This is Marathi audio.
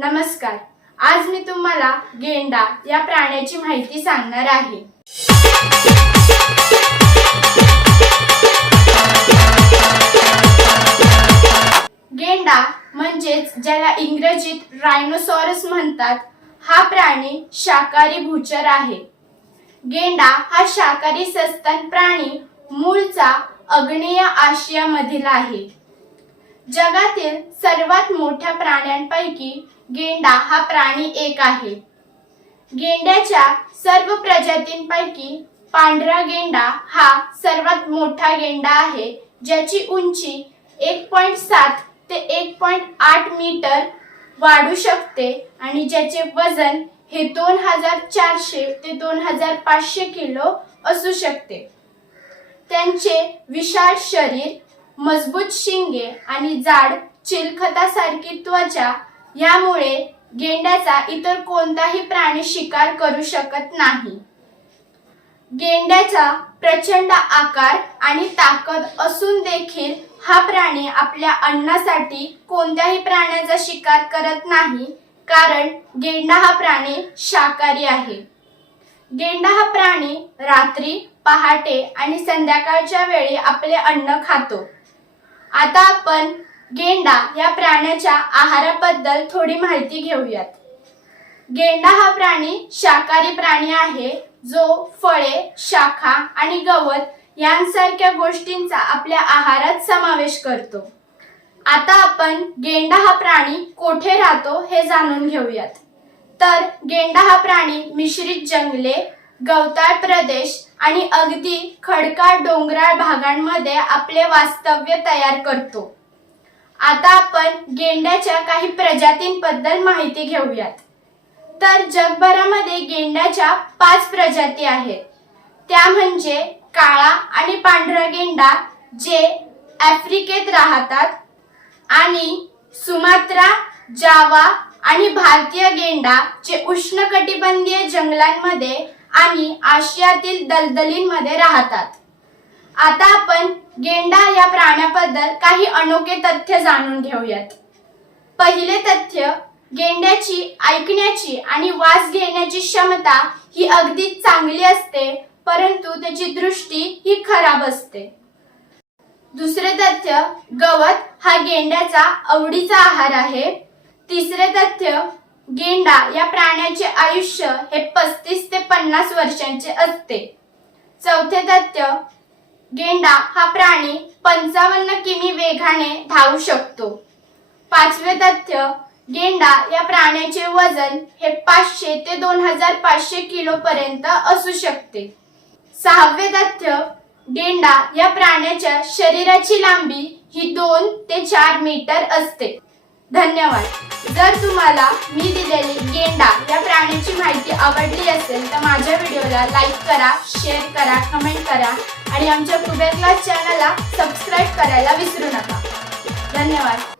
नमस्कार. आज मी तुम्हाला गेंडा या प्राण्याची माहिती सांगणार आहे. गेंडा म्हणजेच ज्याला इंग्रजीत रायनोसॉरस म्हणतात हा प्राणी शाकाहारी भूचर आहे. गेंडा हा शाकाहारी सस्तन प्राणी मूळचा अग्नेय आशियामधील आहे. जगातील सर्वात मोठ्या प्राण्यांपैकी गेंडा हा प्राणी एक आहे. गेंड्याच्या सर्व प्रजातींपैकी पांढरा गेंडा हा सर्वात मोठा गेंडा आहे ज्याची उंची एक पॉइंट सात ते एक पॉइंट आठ मीटर वाढू शकते आणि ज्याचे वजन हे दोन हजार चारशे ते दोन हजार पाचशे किलो असू शकते. त्यांचे विशाल शरीर मजबूत शिंगे आणि जाड चिलखतासारखी त्वचा यामुळे गेंड्याचा इतर कोणताही प्राणी शिकार करू शकत नाही. गेंड्याचा प्रचंड आकार आणि ताकद असून देखील हा प्राणी आपल्या अन्नासाठी कोणत्याही प्राण्याचा शिकार करत नाही कारण गेंडा हा प्राणी शाकाहारी आहे. गेंडा हा प्राणी रात्री पहाटे आणि संध्याकाळच्या वेळी आपले अन्न खातो. आता आपण गेंडा या प्राण्याच्या आहाराबद्दल थोडी माहिती घेऊयात. गेंडा हा प्राणी शाकाहारी प्राणी आहे जो फळे शाखा आणि गवत यांसारख्या गोष्टींचा आपल्या आहारात समावेश करतो. आता आपण गेंडा हा प्राणी कोठे राहतो हे जाणून घेऊयात. तर गेंडा हा प्राणी मिश्रित जंगले गवताळ प्रदेश आणि अगदी खडकाळ डोंगराळ भागांमध्ये आपले वास्तव्य तयार करतो. आता आपण गेंड्याच्या काही प्रजातींबद्दल माहिती घेऊयात. तर जगभरामध्ये गेंड्याच्या पाच प्रजाती आहेत. त्या म्हणजे काळा आणि पांढरा गेंडा जे आफ्रिकेत राहतात आणि सुमात्रा जावा आणि भारतीय गेंडा जे उष्णकटिबंधीय जंगलांमध्ये आणि आशियातील दलदलींमध्ये राहतात. आता आपण गेंडा या प्राण्याबद्दल काही अनोखे तथ्य जाणून घेऊयात. पहिले तथ्य गेंड्याची ऐकण्याची आणि वास घेण्याची क्षमता ही अगदी चांगली असते परंतु त्याची दृष्टी ही खराब असते. दुसरे तथ्य गवत हा गेंड्याचा आवडीचा आहार आहे. तिसरे तथ्य गेंडा या प्राण्याचे आयुष्य हे पस्तीस ते पन्नास वर्षांचे असते. चौथे तथ्य गेंडा हा प्राणी पंचावन्न किमी वेगाने धावू शकतो. पाचवे तथ्य गेंडा या प्राण्याचे वजन हे पाचशे ते दोन हजार पाचशे किलो पर्यंत असू शकते. सहावे तथ्य गेंडा या प्राण्याच्या शरीराची लांबी ही दोन ते चार मीटर असते. धन्यवाद. जर तुम्हाला मी दिलेली गेंडा या प्राण्याची माहिती आवडली असेल तर माझ्या व्हिडिओला लाईक करा शेअर करा कमेंट करा आणि आमच्या कुबेर क्लास चॅनलला सबस्क्राईब करायला विसरू नका. धन्यवाद.